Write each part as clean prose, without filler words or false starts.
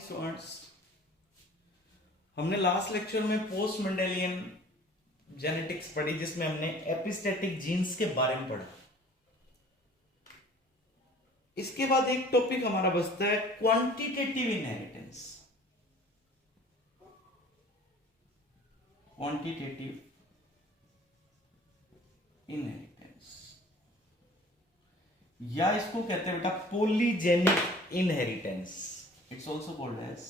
Students, हमने last lecture में post Mendelian genetics पढ़ी जिसमें हमने एपिस्टेटिक जीन्स के बारे में पढ़ा। इसके बाद एक टॉपिक हमारा बचता है क्वांटिटेटिव इनहेरिटेंस। क्वांटिटेटिव इनहेरिटेंस या इसको कहते हैं बेटा polygenic inheritance. It's also called as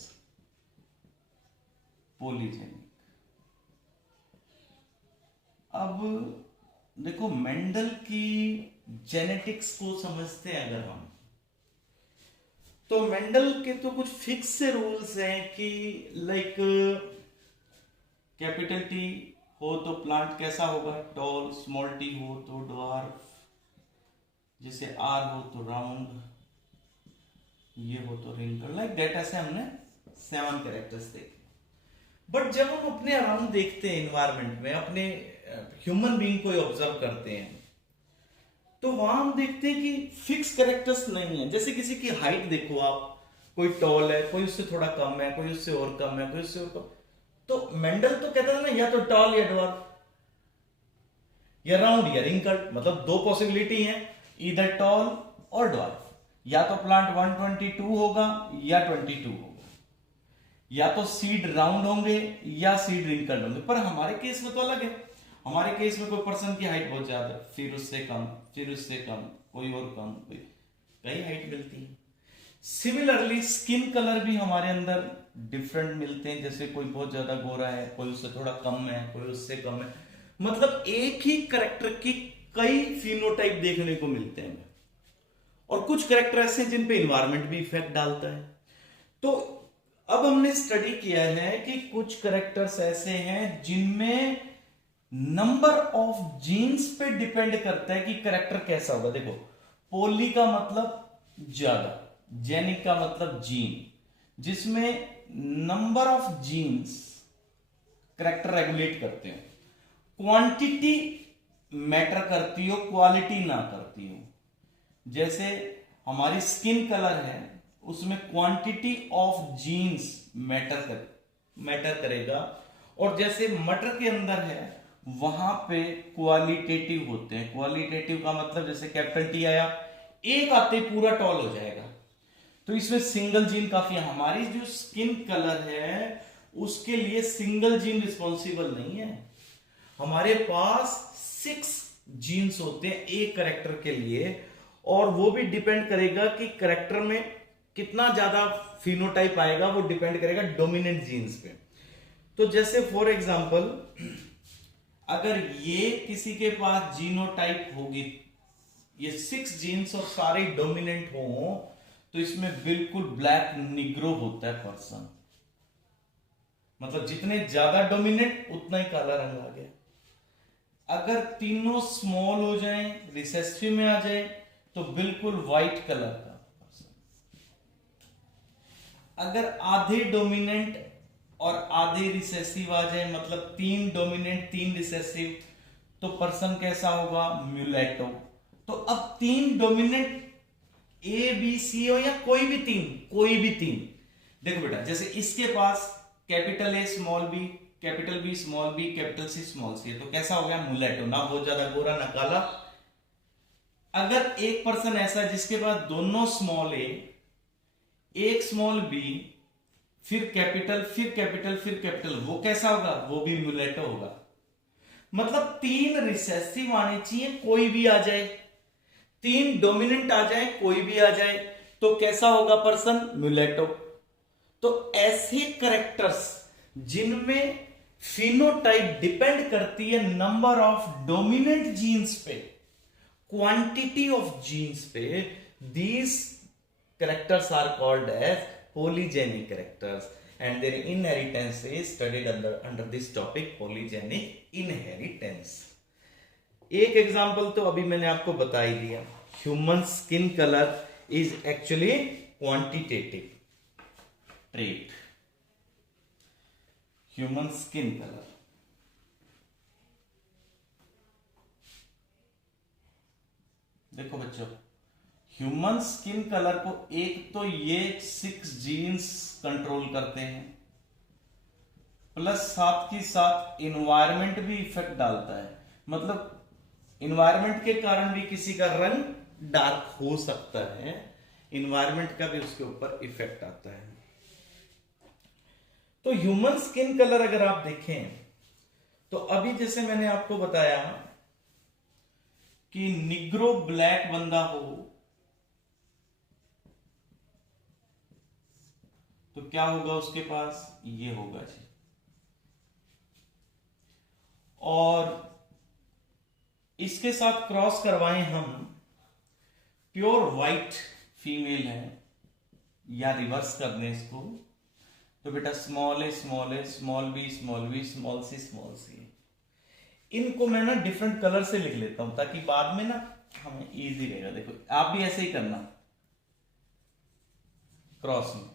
polygenic. अब देखो, मेंडल की जेनेटिक्स को समझते हैं अगर हम, तो मेंडल के तो कुछ फिक्स से रूल्स हैं कि लाइक कैपिटल टी हो तो प्लांट कैसा होगा, टॉल, स्मॉल टी हो तो ड्वार्फ, जैसे आर हो तो राउंड, ये हो तो रिंकल, लाइक दैट। ऐसे हमने 7 कैरेक्टर्स देखे। बट जब हम अपने अराउंड देखते हैं एनवायरमेंट में, अपने ह्यूमन बीइंग को ऑब्जर्व करते हैं, तो वहां हम देखते हैं कि फिक्स कैरेक्टर्स नहीं है। जैसे किसी की हाइट देखो आप, कोई टॉल है, कोई उससे थोड़ा कम है, कोई उससे और कम है, कोई उससे और कम। तो मेंडल तो कहता था ना, या तो टॉल या ड्वार्फ, या राउंड या रिंकल्ड, मतलब 2 पॉसिबिलिटी है, इधर टॉल और ड्वार्फ। या तो प्लांट 122 होगा या 22 होगा, या तो सीड राउंड होंगे या सीड रिंकल्ड होंगे। पर हमारे केस में तो अलग है। हमारे केस में कोई पर्सन की हाइट बहुत ज्यादा, फिर उससे कम, फिर उससे कम, कोई और कम, कोई कई हाइट मिलती है। सिमिलरली स्किन कलर भी हमारे अंदर डिफरेंट मिलते हैं। जैसे कोई बहुत ज्यादा गोरा है, कोई उससे थोड़ा कम है, कोई उससे कम है। मतलब एक ही कैरेक्टर की कई फिनोटाइप देखने को मिलते हैं। और कुछ कैरेक्टर ऐसे हैं जिन पे एनवायरनमेंट भी इफेक्ट डालता है। तो अब हमने स्टडी किया है कि कुछ कैरेक्टर्स ऐसे हैं जिनमें नंबर ऑफ जीन्स पे डिपेंड करता है कि कैरेक्टर कैसा होगा। देखो, पोली का मतलब ज्यादा, जेनिक का मतलब जीन, जिसमें number of genes character regulate करते हो। क्वांटिटी मैटर करती हो, क्वालिटी ना करती हो। जैसे हमारी स्किन कलर है, उसमें क्वांटिटी ऑफ जीन्स मैटर करेगा। और जैसे मटर के अंदर है, वहां पे क्वालिटेटिव होते हैं। क्वालिटेटिव का मतलब जैसे कैपिटल टी आया, एक आते पूरा टॉल हो जाएगा। तो इसमें सिंगल जीन काफी है। हमारी जो स्किन कलर है उसके लिए सिंगल जीन रिस्पॉन्सिबल नहीं है। हमारे पास 6 जीन्स होते हैं एक कैरेक्टर के लिए, और वो भी डिपेंड करेगा कि कैरेक्टर में कितना ज्यादा फिनोटाइप आएगा, वो डिपेंड करेगा डोमिनेंट जीन्स पे। तो जैसे फॉर एग्जांपल, अगर ये किसी के पास जीनोटाइप होगी, ये 6 जीन्स और सारे डोमिनेंट हो, तो इसमें बिल्कुल ब्लैक निग्रो होता है पर्सन। मतलब जितने ज्यादा डोमिनेंट उतना ही काला रंग आ गया। अगर तीनों स्मॉल हो जाएं, रिसेसिव में आ जाए, तो बिल्कुल व्हाइट कलर का पर्सन। अगर आधे डोमिनेंट और आधे रिसेसिव आ जाए, मतलब 3 डोमिनेंट 3 रिसेसिव, तो पर्सन कैसा होगा, म्यूलेटो। तो अब 3 डोमिनेंट ए बी सी हो या कोई भी 3, देखो बेटा, जैसे इसके पास capital A small B, capital B small B, capital C small c है, तो कैसा हो गया, मुलेटो। ना बहुत ज्यादा गोरा ना काला। अगर एक पर्सन ऐसा है जिसके पास दोनों स्मॉल ए, एक स्मॉल बी, फिर कैपिटल, फिर कैपिटल, फिर कैपिटल, वो कैसा होगा, वो भी मुलेटो होगा। मतलब 3 रिसेसिव आने चाहिए, कोई भी आ जाए, 3 डोमिनेंट आ जाए, कोई भी आ जाए, तो कैसा होगा पर्सन, मुलेटो। तो ऐसे कैरेक्टर्स जिनमें फिनोटाइप डिपेंड करती है नंबर ऑफ डोमिनेंट जीन्स पे, क्वांटिटी ऑफ जीन्स पे, these characters are called as polygenic characters and their inheritance is studied under this topic, polygenic inheritance. एक एग्जांपल तो अभी मैंने आपको बता ही दिया, human skin colour is actually quantitative trait. Human skin colour, देखो बच्चों, ह्यूमन स्किन कलर को एक तो ये 6 जीन्स कंट्रोल करते हैं, प्लस साथ की साथ इन्वायरमेंट भी इफेक्ट डालता है। मतलब इन्वायरमेंट के कारण भी किसी का रंग डार्क हो सकता है, इन्वायरमेंट का भी उसके ऊपर इफेक्ट आता है। तो ह्यूमन स्किन कलर अगर आप देखें तो अभी जैसे मैंने आपको बताया कि निग्रो ब्लैक बंदा हो तो क्या होगा उसके पास, ये होगा जी। और इसके साथ क्रॉस करवाएं हम प्योर वाइट फीमेल है, या रिवर्स कर दें इसको तो बेटा small a small a small b small b small c. इनको मैं ना डिफरेंट कलर से लिख लेता हूं ताकि बाद में ना हमें इजी रहेगा। देखो आप भी ऐसे ही करना क्रॉस में,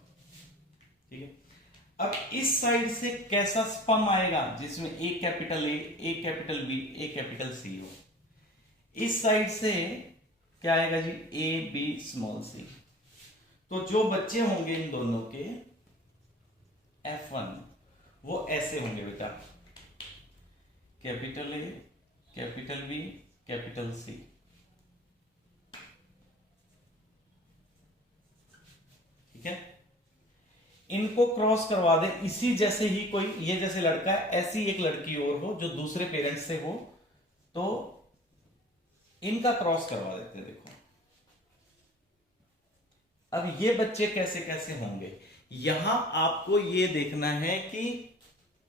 ठीक है। अब इस साइड से कैसा स्पम आएगा जिसमें a capital A capital B a capital C हो, इस साइड से क्या आएगा जी, ए बी स्मॉल सी। तो जो बच्चे होंगे इन दोनों के F1 वो ऐसे होंगे बेटा, capital A capital B capital C. ठीक है, इनको क्रॉस करवा दे इसी जैसे ही कोई, ये जैसे लड़का है ऐसी एक लड़की और हो जो दूसरे पेरेंट्स से हो, तो इनका क्रॉस करवा देते। देखो अब ये बच्चे कैसे कैसे होंगे, यहां आपको ये देखना है कि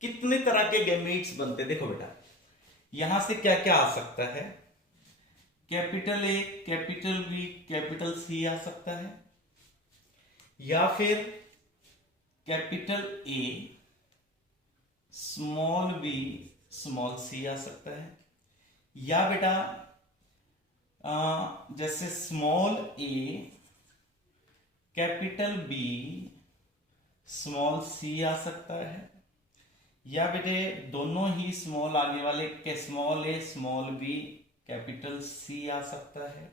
कितने तरह के गैमीट्स बनते। देखो बेटा यहां से क्या क्या आ सकता है, capital A capital B capital C आ सकता है, या फिर capital A small b small c आ सकता है, या बेटा जैसे स्मॉल ए कैपिटल बी स्मॉल सी आ सकता है, या बेटे दोनों ही स्मॉल आगे वाले के small a small B capital C आ सकता है।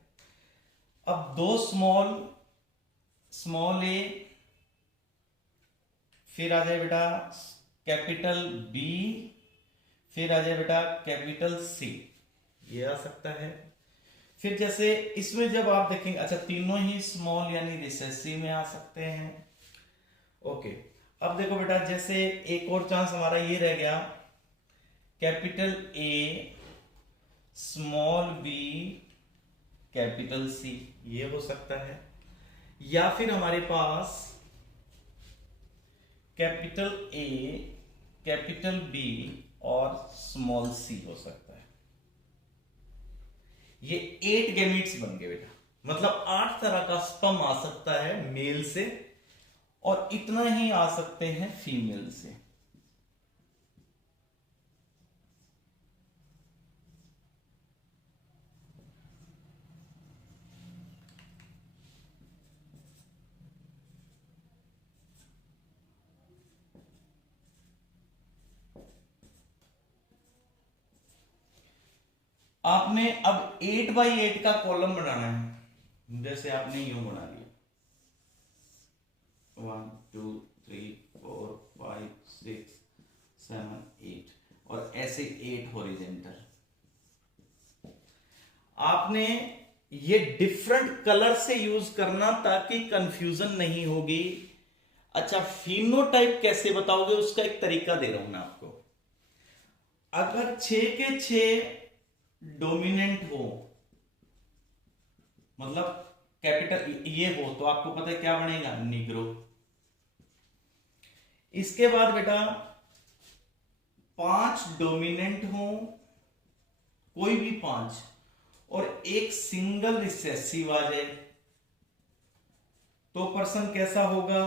अब दो स्मॉल ए फिर आ जाए बेटा कैपिटल बी, फिर आ जाए बेटा कैपिटल सी, ये आ सकता है। फिर जैसे इसमें जब आप देखेंगे, अच्छा तीनों ही स्मॉल यानी रिसेसिव में आ सकते हैं। ओके, अब देखो बेटा जैसे एक और चांस हमारा ये रह गया, capital A small B capital C, ये हो सकता है। या फिर हमारे पास कैपिटल ए कैपिटल बी और स्मॉल सी हो सकता है। ये 8 गैमीट्स बन गए बेटा, मतलब 8 तरह का स्पर्म आ सकता है मेल से, और इतना ही आ सकते हैं फीमेल से। आपने अब 8x8 का कॉलम बनाना है, जैसे आपने यूं बना लिया 1 2 3 4 5 6 7 8 और ऐसे 8 हॉरिजेंटल। आपने ये डिफरेंट कलर से यूज करना ताकि कंफ्यूजन नहीं होगी। अच्छा फिनोटाइप कैसे बताओगे, उसका एक तरीका दे रहा हूं मैं आपको। अगर 6 के 6 डोमिनेंट हो, मतलब कैपिटल ये हो, तो आपको पता है क्या बनेगा, निग्रो। इसके बाद बेटा 5 डोमिनेंट हो, कोई भी 5, और एक सिंगल रिसेसिव आ जाए, तो पर्सन कैसा होगा,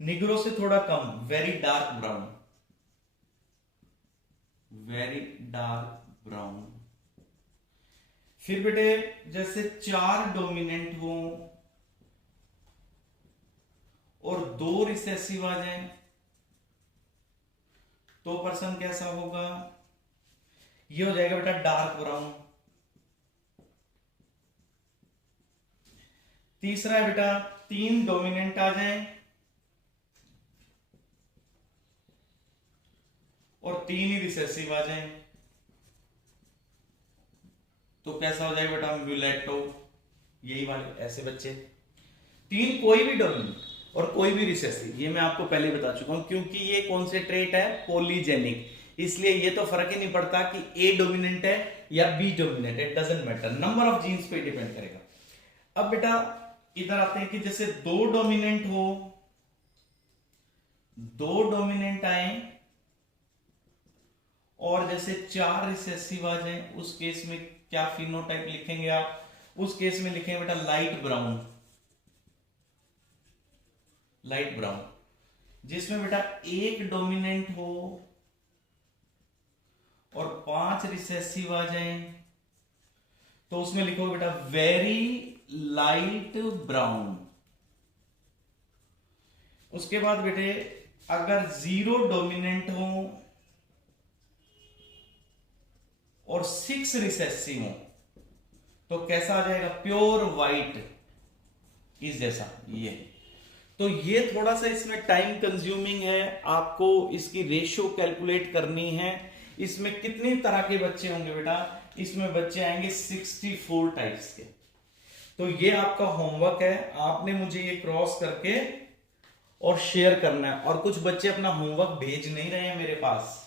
निग्रो से थोड़ा कम, very dark brown, very dark brown. फिर बेटे जैसे 4 डोमिनेंट हो और 2 रिसेसिव आ जाए, तो पर्सन कैसा होगा, ये हो जाएगा बेटा डार्क ब्राउन। तीसरा है बेटा 3 डोमिनेंट आ जाए और 3 ही रिसेसिव आ जाए, तो कैसा हो जाएगा बेटा म्यूलेटो, यही वाले ऐसे बच्चे। 3 कोई भी डोमिनेंट और कोई भी रिसेसिव, ये मैं आपको पहले ही बता चुका हूं, क्योंकि ये कौन से ट्रेट है पॉलीजेनिक, इसलिए ये तो फर्क ही नहीं पड़ता कि ए डोमिनेंट है या B dominant, it doesn't matter, number of genes पे डिपेंड करेगा। अब बेटा इधर आते हैं कि जैसे 2 डोमिनेंट हो, 2 डोमिनेंट आए और जैसे 4 रिसेसिव आ जाए, उस केस में क्या फिनोटाइप लिखेंगे आप? उस केस में लिखेंगे बेटा लाइट ब्राउन, लाइट ब्राउन। जिसमें बेटा 1 डोमिनेंट हो और 5 रिसेसिव आ जाए, तो उसमें लिखो बेटा वेरी लाइट ब्राउन। उसके बाद बेटे अगर 0 डोमिनेंट हो और 6 रिसेसिव हो, तो कैसा आ जाएगा? प्योर वाइट, इस जैसा ये। तो ये थोड़ा सा इसमें टाइम कंज्यूमिंग है, आपको इसकी रेशियो कैलकुलेट करनी है। इसमें कितनी तरह के बच्चे होंगे बेटा? इसमें बच्चे आएंगे 64 टाइप्स के। तो ये आपका होमवर्क है, आपने मुझे ये क्रॉस करके और शेयर करना है। और कुछ बच्चे अपना होमवर्क भेज नहीं रहे हैं मेरे पास,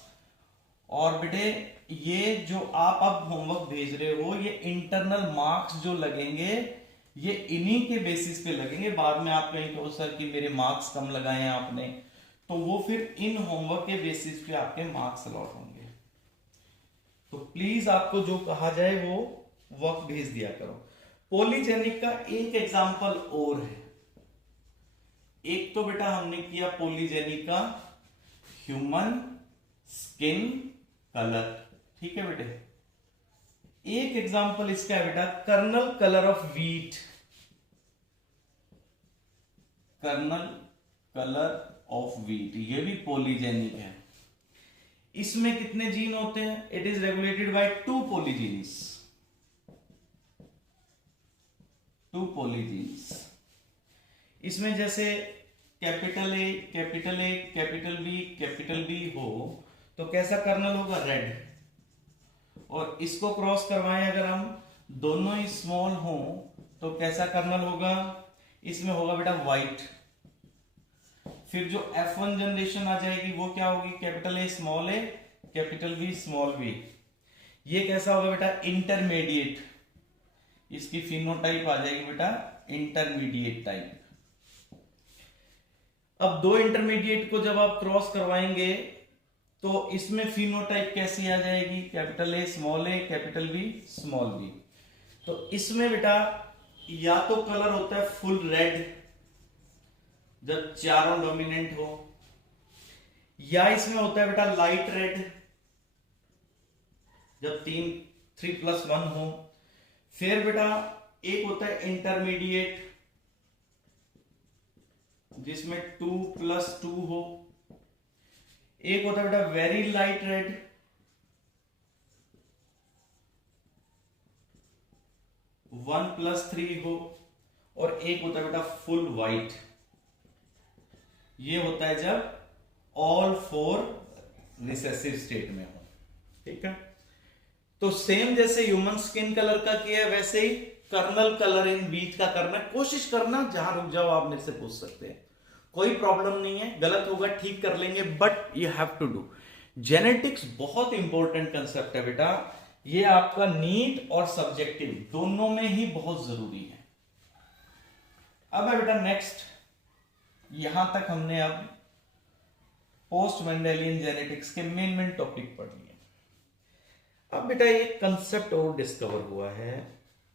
और बेटे ये जो आप अब होमवर्क भेज रहे हो, ये इंटरनल मार्क्स जो लगेंगे ये इन्हीं के बेसिस पे लगेंगे। बाद में आप कहेंगे तो सर कि मेरे मार्क्स कम लगाए हैं आपने, तो वो फिर इन होमवर्क के बेसिस पे आपके मार्क्स अलॉट होंगे। तो प्लीज आपको जो कहा जाए वो वर्क भेज दिया करो। पॉलीजेनिक का एक एग्जांपल और है। एक तो बेटा हमने किया पॉलीजेनिक का ह्यूमन स्किन कलर, ठीक है बेटे। एक एग्जांपल इसका है बेटा kernel colour of wheat, kernel colour of wheat, ये भी पॉलीजेनिक है। इसमें कितने जीन होते हैं? It is regulated by 2 polygenes, 2 polygenes. इसमें जैसे capital A, capital A, capital B, capital B हो, तो कैसा कर्नल होगा? रेड। और इसको क्रॉस करवाएं अगर हम, दोनों ही स्मॉल हो, तो कैसा कर्नल होगा? इसमें होगा बेटा व्हाइट। फिर जो F1 जनरेशन आ जाएगी वो क्या होगी? Capital A small A, capital B small B. ये कैसा होगा बेटा? इंटरमीडिएट। इसकी फिनोटाइप आ जाएगी बेटा इंटरमीडिएट टाइप। अब 2 इंटरमीडिएट को जब आप क्रॉस करवाएंगे तो इसमें फिनोटाइप कैसी आ जाएगी? Capital A small A, capital B small B. तो इसमें बेटा या तो कलर होता है फुल रेड जब चारों डोमिनेंट हो, या इसमें होता है बेटा लाइट रेड जब 3+1 हो। फिर बेटा एक होता है इंटरमीडिएट जिसमें 2+2 हो। एक होता है बेटा वेरी लाइट रेड, 1+3 हो। और एक होता है बेटा फुल व्हाइट, ये होता है जब ऑल 4 रिसेसिव स्टेट में हो, ठीक है। तो सेम जैसे ह्यूमन स्किन कलर का किया है, वैसे ही कर्नल कलर इन व्हीट का करना। कोशिश करना, जहां रुक जाओ आप मेरे से पूछ सकते हैं, कोई प्रॉब्लम नहीं है। गलत होगा ठीक कर लेंगे, but you have to do. Genetics बहुत इंपॉर्टेंट कंसेप्ट है बेटा, ये आपका नीट और सब्जेक्टिव दोनों में ही बहुत जरूरी है। अब है बेटा नेक्स्ट, यहां तक हमने अब पोस्ट मेंडेलियन जेनेटिक्स के मेन टॉपिक पढ़ लिए। अब बेटा एक कंसेप्ट और डिस्कवर हुआ है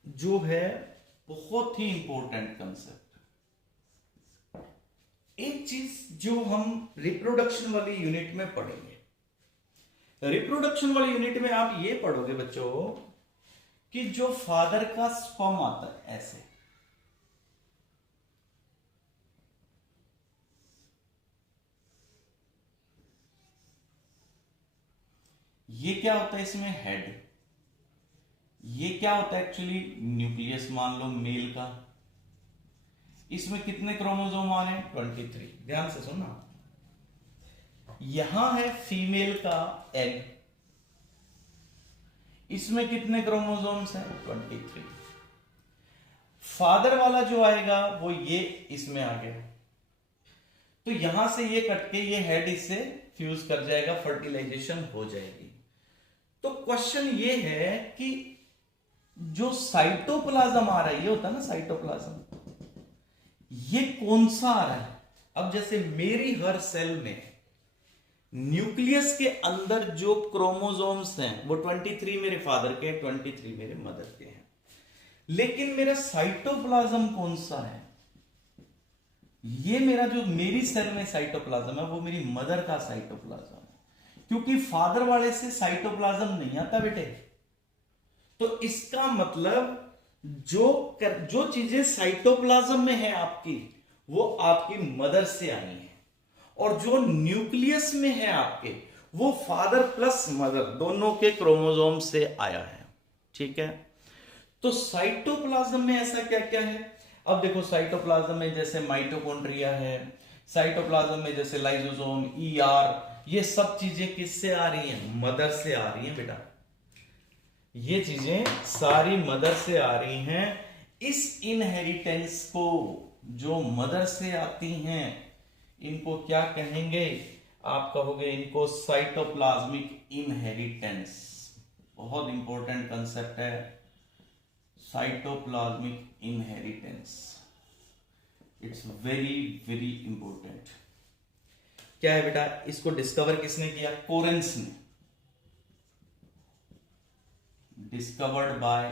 जो है बहुत ही इंपॉर्टेंट कंसेप्ट। एक चीज जो हम रिप्रोडक्शन वाली यूनिट में पढ़ेंगे। रिप्रोडक्शन वाली यूनिट में आप ये पढ़ोगे बच्चों कि जो फादर का स्पर्म आता है ऐसे, ये क्या होता है इसमें? हेड। ये क्या होता है एक्चुअली? न्यूक्लियस मान लो मेल का। इसमें कितने क्रोमोसोम आ रहे हैं? 23। ध्यान से सुनना, यहां है फीमेल का एग, इसमें कितने क्रोमोसोम्स हैं? 23। फादर वाला जो आएगा वो ये इसमें आ गया, तो यहां से ये कट के ये हेड इससे फ्यूज कर जाएगा, फर्टिलाइजेशन हो जाएगी। तो क्वेश्चन ये है कि जो साइटोप्लाज्म आ रहा है, ये होता है ना साइटोप्लाज्म, ये कौन सा आ रहा है? अब जैसे मेरी हर सेल में न्यूक्लियस के अंदर जो क्रोमोसोम्स हैं वो 23 मेरे फादर के हैं, 23 मेरे मदर के हैं, लेकिन मेरा साइटोप्लाज्म कौन सा है? ये मेरा जो मेरी सेल में साइटोप्लाज्म है वो मेरी मदर का साइटोप्लाज्म है, क्योंकि फादर वाले से साइटोप्लाज्म नहीं आता बेटे। तो इसका मतलब जो चीजें साइटोप्लाज्म में है आपकी, वो आपकी मदर से आई है, और जो न्यूक्लियस में है आपके, वो फादर प्लस मदर दोनों के क्रोमोसोम से आया है। ठीक है, तो साइटोप्लाज्म में ऐसा क्या क्या है? अब देखो, साइटोप्लाज्म में जैसे माइटोकॉन्ड्रिया है, साइटोप्लाज्म में जैसे लाइसोसोम, ईआर, ये सब चीजें किससे आ रही हैं? मदर से आ रही हैं बेटा। ये चीजें सारी मदर से आ रही हैं। इस इनहेरिटेंस को जो मदर से आती हैं, इनको क्या कहेंगे? आप कहोगे इनको साइटोप्लाज्मिक इनहेरिटेंस। बहुत इंपॉर्टेंट कंसेप्ट है cytoplasmic inheritance, it's very very important. क्या है बेटा? इसको डिस्कवर किसने किया? कोरेंस ने, डिस्कवर्ड बाय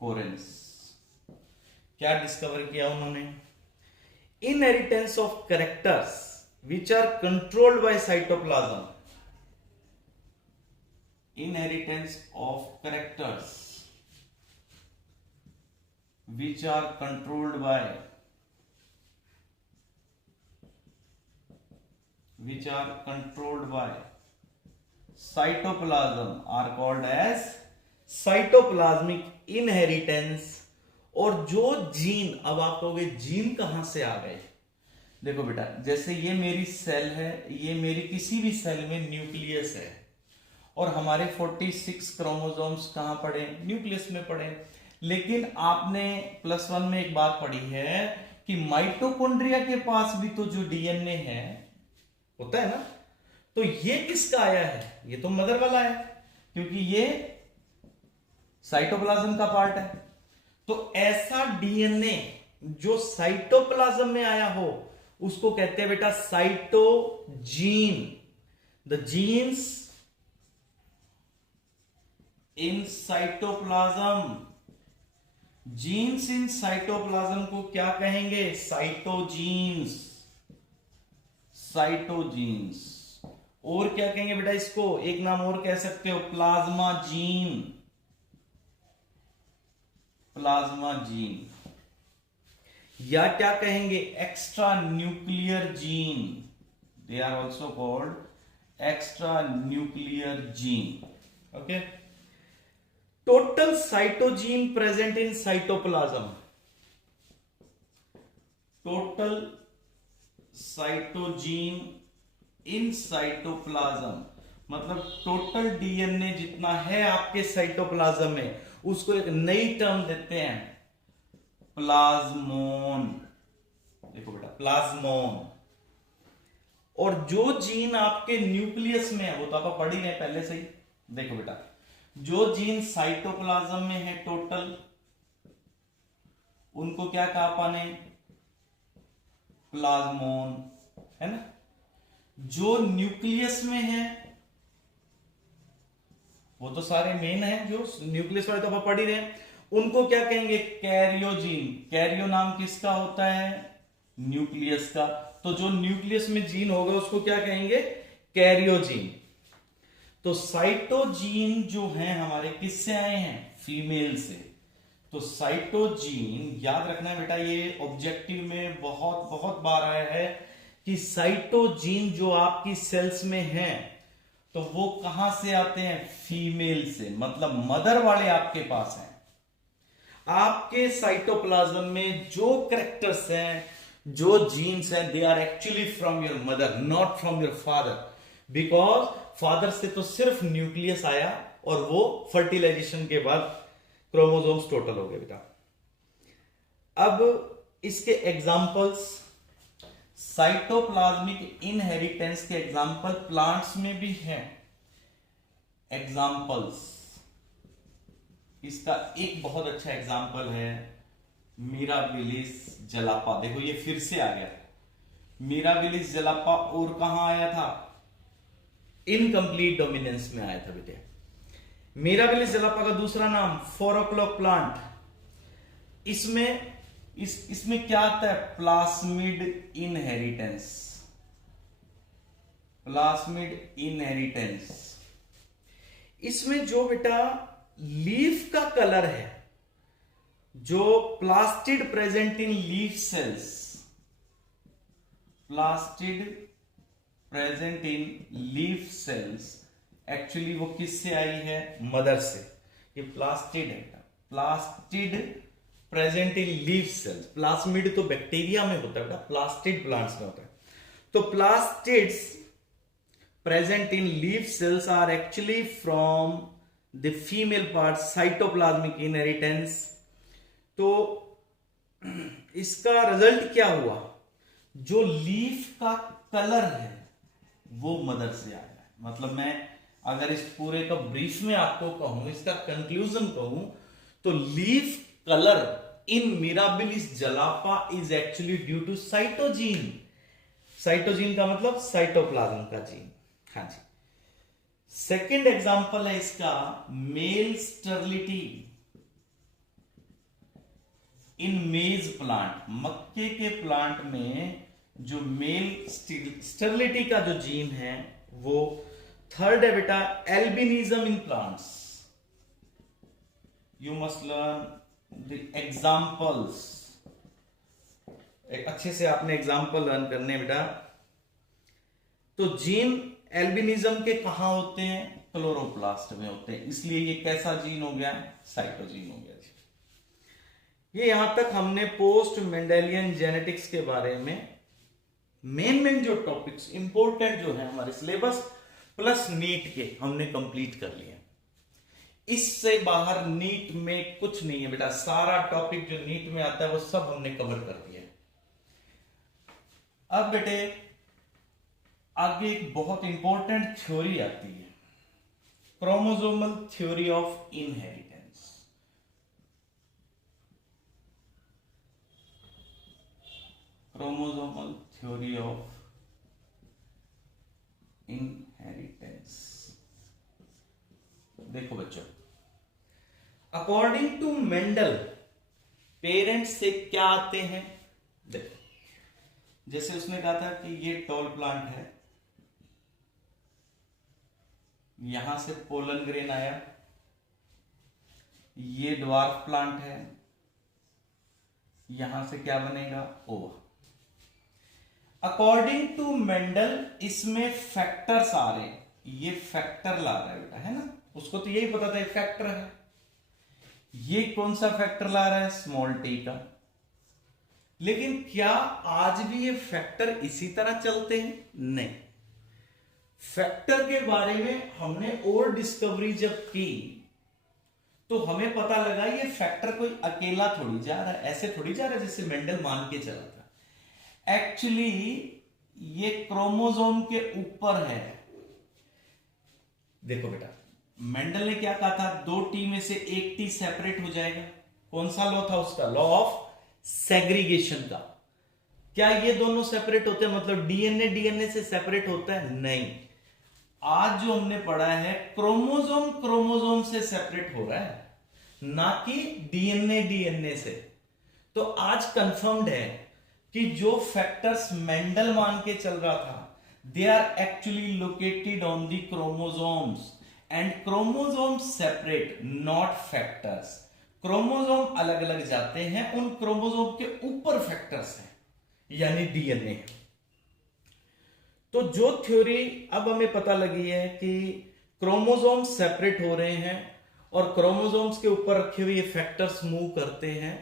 कोरेंस। क्या डिस्कवर किया उन्होंने? Inheritance of characters which are controlled by cytoplasm. Inheritance of characters which are controlled by cytoplasm are called as cytoplasmic inheritance। और जो जीन, अब आप कहोगे जीन कहां से आ गए? देखो बेटा, जैसे ये मेरी सेल है, ये मेरी किसी भी सेल में न्यूक्लियस है, और हमारे 46 क्रोमोसोम्स कहां पड़े? न्यूक्लियस में पड़े। लेकिन आपने +1 में एक बात पढ़ी है कि माइटोकॉन्ड्रिया के पास भी तो जो डीएनए है होता है ना, तो ये किसका आया है? ये तो मदर वाला है, क्योंकि ये साइटोप्लाज्म का पार्ट है। तो ऐसा डीएनए जो साइटोप्लाज्म में आया हो, उसको कहते हैं बेटा cytogene. The genes in cytoplasm, genes in cytoplasm को क्या कहेंगे? साइटोजीन्स, साइटोजीन्स। और क्या कहेंगे बेटा इसको? एक नाम और कह सकते हो, प्लाज्मा जीन, प्लाज्मा जीन। या क्या कहेंगे? Extra nuclear gene, they are also called extra nuclear gene. Okay, total cytogene present in cytoplasm, total cytogene in cytoplasm, मतलब टोटल डीएनए जितना है आपके साइटोप्लाज्म में, उसको एक नई टर्म देते हैं, प्लाज्मोन। देखो बेटा, प्लाज्मोन। और जो जीन आपके न्यूक्लियस में है, वो तो आप पढ़ ही रहे पहले से ही। देखो बेटा, जो जीन साइटोप्लाज्म में है टोटल, उनको क्या कहा पाने? प्लाज्मोन, है ना। जो न्यूक्लियस में है, वो तो सारे मेन है, जो न्यूक्लियस वाले तो आप पढ़ ही रहे, उनको क्या कहेंगे? कैरियोजीन। कैरियो नाम किसका होता है? न्यूक्लियस का। तो जो न्यूक्लियस में जीन होगा उसको क्या कहेंगे? कैरियोजीन। तो साइटोजीन जो है हमारे किससे आए हैं? फीमेल से। तो साइटोजीन याद रखना बेटा, ये ऑब्जेक्टिव में बहुत बहुत बार आया है कि साइटोजीन जो आपकी सेल्स में है, तो वो कहां से आते हैं? फीमेल से, मतलब मदर वाले आपके पास हैं। आपके साइटोप्लाज्म में जो कैरेक्टर्स हैं, जो जीन्स हैं, they are actually from your mother, not from your father, because father से तो सिर्फ न्यूक्लियस आया और वो फर्टिलाइजेशन के बाद क्रोमोसोम्स टोटल हो गए बेटा। अब इसके एग्जाम्पल्स, साइटोप्लाज्मिक इनहेरिटेंस के एग्जाम्पल प्लांट्स में भी हैं। एग्जाम्पल्स, इसका एक बहुत अच्छा एग्जाम्पल है मिराबिलिस जलापा। देखो ये फिर से आ गया, मिराबिलिस जलापा। और कहां आया था? इनकम्प्लीट डोमिनेंस में आया था बेटे। मिराबिलिस जलापा का दूसरा नाम 4 o'clock प्लांट। इसमें क्या आता है? Plasmid inheritance, plasmid inheritance. इसमें जो बेटा लीफ का कलर है, जो plastid present in leaf cells, plastid present in leaf cells, actually वो किससे आई है? मदर से। ये प्लास्टिड है, plastid present in leaf cells. Plasmid तो बैक्टीरिया में होता है बेटा, प्लास्टिड प्लांट्स में होता है। तो plastids present in leaf cells are actually from the female part, cytoplasmic inheritance। तो इसका रिजल्ट क्या हुआ? जो लीफ का कलर है वो मदर से आया है। मतलब मैं अगर इस पूरे का ब्रीफ में आपको कहूं, इसका कंक्लूजन कहूं, तो leaf colour in Mirabilis jalapa is actually due to cytogene. Cytogene का मतलब साइटोप्लाज्म का जीन। हाँ जी। सेकेंड एग्जांपल है इसका मेल स्टर्लिटी इन मेज प्लांट। मक्के के प्लांट में जो मेल स्टर्लिटी का जो जीन है वो थर्ड है बेटा albinism in plants. You must learn the examples. एक अच्छे से आपने एग्जांपल लर्न करने बेटा। तो जीन एल्बिनिज्म के कहां होते हैं? क्लोरोप्लास्ट में होते हैं, इसलिए ये कैसा जीन हो गया? साइटोजीन हो गया जी। ये यहां तक हमने पोस्ट मेंडेलियन जेनेटिक्स के बारे में मेन जो टॉपिक्स इंपॉर्टेंट जो है हमारे सिलेबस प्लस नीट के हमने कंप्लीट कर लिए। इससे बाहर नीट में कुछ नहीं है बेटा, सारा टॉपिक जो नीट में आता है वो सब हमने कवर कर दिया। अब बेटे आगे एक बहुत इंपॉर्टेंट थ्योरी आती है, chromosomal theory of inheritance. Chromosomal theory of inheritance. देखो बच्चों, अकॉर्डिंग टू मेंडल पेरेंट्स से क्या आते हैं? देखो, जैसे उसने कहा था कि ये टॉल प्लांट है, यहां से पोलन ग्रेन आया, ये ड्वार्फ प्लांट है, यहां से क्या बनेगा? ओवा। अकॉर्डिंग टू मेंडल इसमें फैक्टर्स आ रहे हैं, ये फैक्टर ला रहा है बेटा, है ना? उसको तो यही पता था ये फैक्टर है। ये कौन सा फैक्टर ला रहा है? स्मॉल टी का। लेकिन क्या आज भी ये फैक्टर इसी तरह चलते हैं? नहीं। फैक्टर के बारे में हमने और डिस्कवरी जब की तो हमें पता लगा ये फैक्टर कोई अकेला थोड़ी जा रहा है, ऐसे थोड़ी जा रहा है जैसे मेंडल मान के चला था। एक्चुअली ये क्रोमोसोम के ऊपर है। देखो बेटा, मेंडल ने क्या कहा था? 2 टी में से 1 टी सेपरेट हो जाएगा। कौन सा लॉ था उसका? लॉ ऑफ सेग्रीगेशन का। क्या ये दोनों सेपरेट होते हैं? मतलब डीएनए से सेपरेट होता है? नहीं। आज जो हमने पढ़ा है क्रोमोसोम से सेपरेट हो रहा है, ना कि डीएनए से। तो आज कंफर्म्ड है कि जो फैक्टर्स मेंडल मान के चल रहा था, they are actually located on the chromosomes and chromosome separate, not factors. Chromosome अलग अलग जाते हैं, उन क्रोमोसोम के ऊपर फैक्टर्स हैं, यानी डीएनए। तो जो थ्योरी अब हमें पता लगी है कि क्रोमोसोम सेपरेट हो रहे हैं और क्रोमोसोम्स के ऊपर रखे हुए ये फैक्टर्स मूव करते हैं,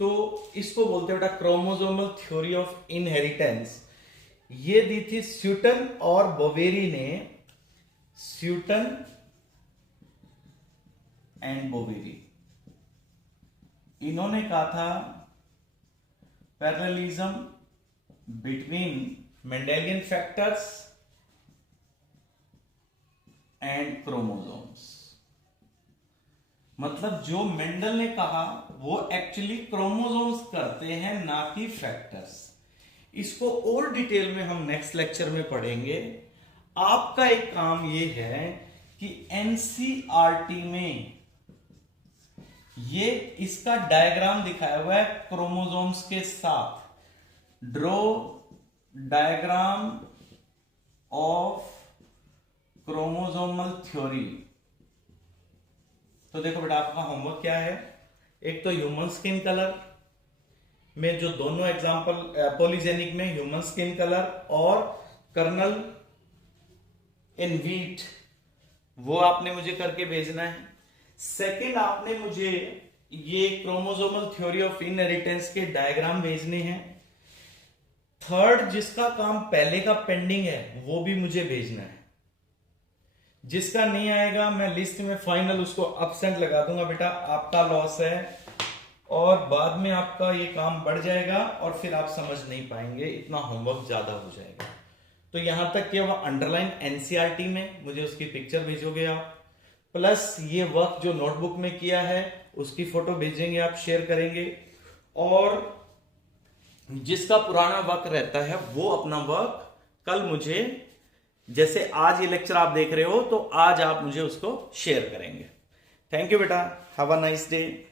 तो इसको बोलते हैं बेटा क्रोमोसोमल थ्योरी ऑफ इनहेरिटेंस। ये दी थी स्यूटन और बोवेरी ने, स्यूटन एंड बोवेरी। इन्होंने कहा था parallelism between Mendelian factors and chromosomes. मतलब जो मेंडल ने कहा वो एक्चुअली क्रोमोसोम्स करते हैं, ना कि फैक्टर्स। इसको और डिटेल में हम नेक्स्ट लेक्चर में पढ़ेंगे। आपका एक काम ये है कि एनसीईआरटी में ये इसका डायग्राम दिखाया हुआ है क्रोमोसोम्स के साथ। Draw diagram of chromosomal theory. तो देखो बेटा आपका होमवर्क क्या है, एक तो ह्यूमन स्किन कलर में जो दोनों एग्जांपल पॉलीजेनिक में ह्यूमन स्किन कलर और कर्नल इन व्हीट, वो आपने मुझे करके भेजना है। सेकंड आपने मुझे ये क्रोमोसोमल थ्योरी ऑफ इनहेरिटेंस के डायग्राम भेजने हैं। थर्ड जिसका काम पहले का पेंडिंग है वो भी मुझे भेजना है। जिसका नहीं आएगा मैं लिस्ट में फाइनल उसको एब्सेंट लगा दूंगा बेटा, आपका लॉस है और बाद में आपका ये काम बढ़ जाएगा और फिर आप समझ नहीं पाएंगे, इतना होमवर्क ज्यादा हो जाएगा। तो यहां तक कि वह अंडरलाइन एनसीईआरटी में मुझे उसकी पिक्चर भेजोगे आप, प्लस ये वर्क जो नोटबुक में किया है उसकी फोटो भेजेंगे आप, शेयर करेंगे। और जिसका पुराना वर्क रहता है वो अपना वर्क कल मुझे, जैसे आज ये लेक्चर आप देख रहे हो तो आज आप मुझे उसको शेयर करेंगे। थैंक यू बेटा, हैव अ नाइस डे।